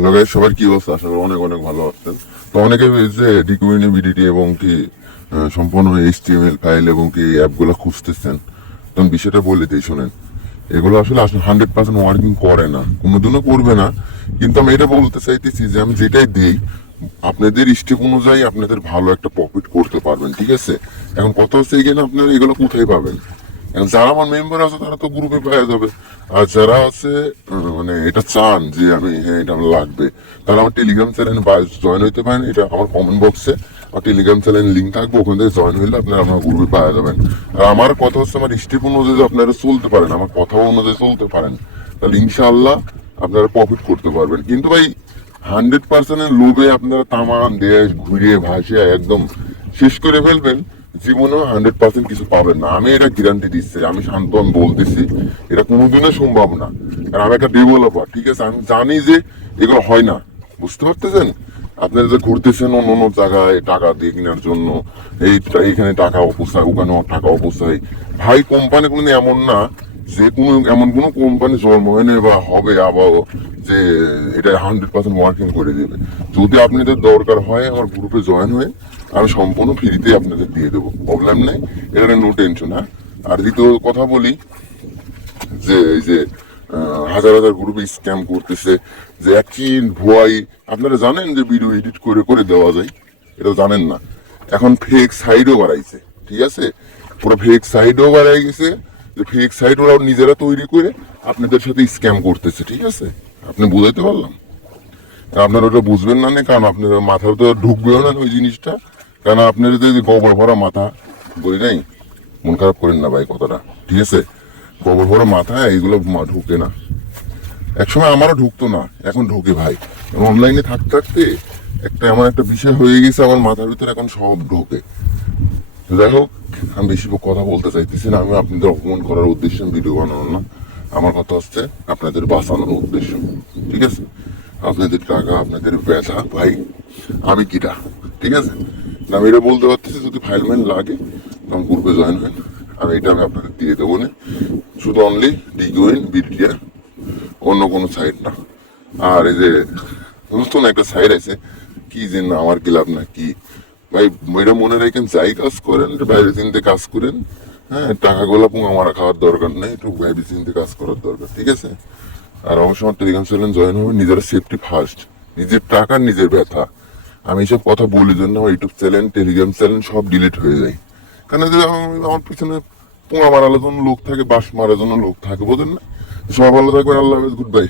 Hello guys সবার কি অবস্থা? করি অনেক অনেক ভালো আছেন। তো অনেকে যে ডিকুইনি বিডিটি এবং কি সম্পূর্ণ এইচটিএমএল ফাইল এবং কি অ্যাপগুলো খুঁজতেছেন। তখন বিষয়টা বলে দিই, শোনেন। এগুলো আসলে আসলে হান্ড্রেড পার্সেন্ট ওয়ার্কিং করে না। কোনোদিনও করবে না। কিন্তু আমি এটা বলতে চাইতেছি যে আমি যেটাই দিই, আপনাদের স্টেপ অনুযায়ী আপনাদের ভালো একটা প্রফিট করতে পারবেন, ঠিক আছে? এখন কথা হচ্ছে এখানে আপনারা এগুলো কোথায় পাবেন? যারা আমার মেম্বার আছে, তারা তো গ্রুপে পাওয়া যাবে। আর যারা আছে মানে এটা চান যে আমি হ্যাঁ এটা আমার লাগবে। তারা আমার টেলিগ্রাম চ্যানেল জয়েন হইতে পারেন। এটা আমার কমেন্ট বক্সে আমার টেলিগ্রাম চ্যানেল লিঙ্ক থাকবে, ওখান থেকে জয়েন হইলে আপনারা আমার গ্রুপে পাওয়া যাবেন। আর আমার কথা হচ্ছে, আমার স্টেপ অনুযায়ী আপনারা চলতে পারেন, আমার কথা অনুযায়ী চলতে পারেন, তাহলে ইনশাআল্লাহ আপনারা প্রফিট করতে পারবেন। কিন্তু ভাই হান্ড্রেড পার্সেন্টের লোভে আপনারা তামান দেশ ঘুরিয়ে ভাসিয়ে একদম শেষ করে ফেলবেন। জীবনেও হান্ড্রেড পার্সেন্ট কিছু পাবেন না। আমি এটা গ্যারান্টি দিচ্ছি, আমি শান্ত আমি বলতেছি, এটা কোনোদিনও সম্ভব না। কারণ আমি একটা ডেভেলপার ঠিক আছে? আমি জানি যে এগুলো হয় না। বুঝতে পারতেছেন? আপনারা যে ঘুরতেছেন অন্য অন্য জায়গায় টাকা দিয়ে কেনার জন্য, এই এখানে টাকা অপসায় ওখানে টাকা অপচয়। ভাই কোম্পানি কোনো এমন না যে কোনো এমন কোনো কোম্পানি জন্ম হয়নি বা হবে আবার যে এটা হান্ড্রেড পার্সেন্ট ওয়ার্কিং করে দেবে। যদি আপনাদের দরকার হয়, আমার গ্রুপে জয়েন হয়ে আমি সম্পূর্ণ ফ্রিতে আপনাদের দিয়ে দেবো। প্রবলেম নেই এটা নো টেনশন হ্যাঁ? আর দ্বিতীয় কথা বলি, যে এই যে হাজার হাজার গ্রুপে স্ক্যাম করতেছে, যে একই ভুয়াই, আপনারা জানেন যে ভিডিও এডিট করে করে দেওয়া যায়? এটা জানেন না। এখন ফেক সাইডও বাড়াইছে, ঠিক আছে? পুরো ফেক সাইডও বাড়াই গেছে যে ফেক সাইড ওরা নিজেরা তৈরি করে আপনাদের সাথে স্ক্যাম করতেছে, ঠিক আছে? আপনি বুঝাইতে পারলাম। আপনারা ওটা বুঝবেন না না, কারণ আপনার মাথার তো ঢুকবেও না ওই জিনিসটা। কারণ আপনার যে গোবর ভরা মাথা, বলি নাই? মন খারাপ করেন না ভাই কথাটা, ঠিক আছে? গোবর ভরা মাথা, এইগুলো ঢুকে না। একসময় আমারও ঢুকতো না, এখন ঢুকে ভাই। অনলাইনে থাকতে থাকতে একটা এমন একটা বিষয় হয়ে গেছে, আমার মাথার ভিতরে এখন সব ঢোকে। যাই হোক, আমি বেশি কথা বলতে চাইতেছি না, আমি আপনাদের অপমান করার উদ্দেশ্যে ভিডিও বানানো না। আমার কথা হচ্ছে আপনাদের বাঁচানোর উদ্দেশ্য, ঠিক আছে? আপনাদের টাকা, আপনাদের ব্যথা, ভাই, আমি কিটা, ঠিক আছে? না, আমি এটা বলতে পারতেছি, যদি ফাইলম্যান লাগে, তখন গ্রুপে জয়েন হন আমি এটা আমি আপনাদের দিয়ে দেবো না। শুধু অনলি ডিগোইন বিডিয়া অন্য কোনো সাইড না। আর এই যে, নতুন একটা সাইড আছে, কি যে আমার লাভ না, কি ভাই এটা মনে রাখেন, যাই কাজ করেন, একটু বাইরে চিনতে কাজ করেন হ্যাঁ টাকাগুলো পুঙ্গ আমার খাওয়ার দরকার নেই, একটু বাইরে চিনতে কাজ করার দরকার, ঠিক আছে? আর অবশ্যই আমার টেলিগ্রাম চ্যানেল জয়েন হবে নিজের সেফটি ফার্স্ট নিজের টাকা, নিজের ব্যথা। আমি এসব কথা বলি জন্য আমার ইউটিউব চ্যানেল টেলিগ্রাম চ্যানেল সব ডিলিট হয়ে যায়। কেন যে আমার পিছনে পোঙা মারার জন্য লোক থাকে বাস মারার জন্য লোক থাকে, বোঝেন না? সবাই ভালো থাকবেন, আল্লাহ হাফেজ গুড বাই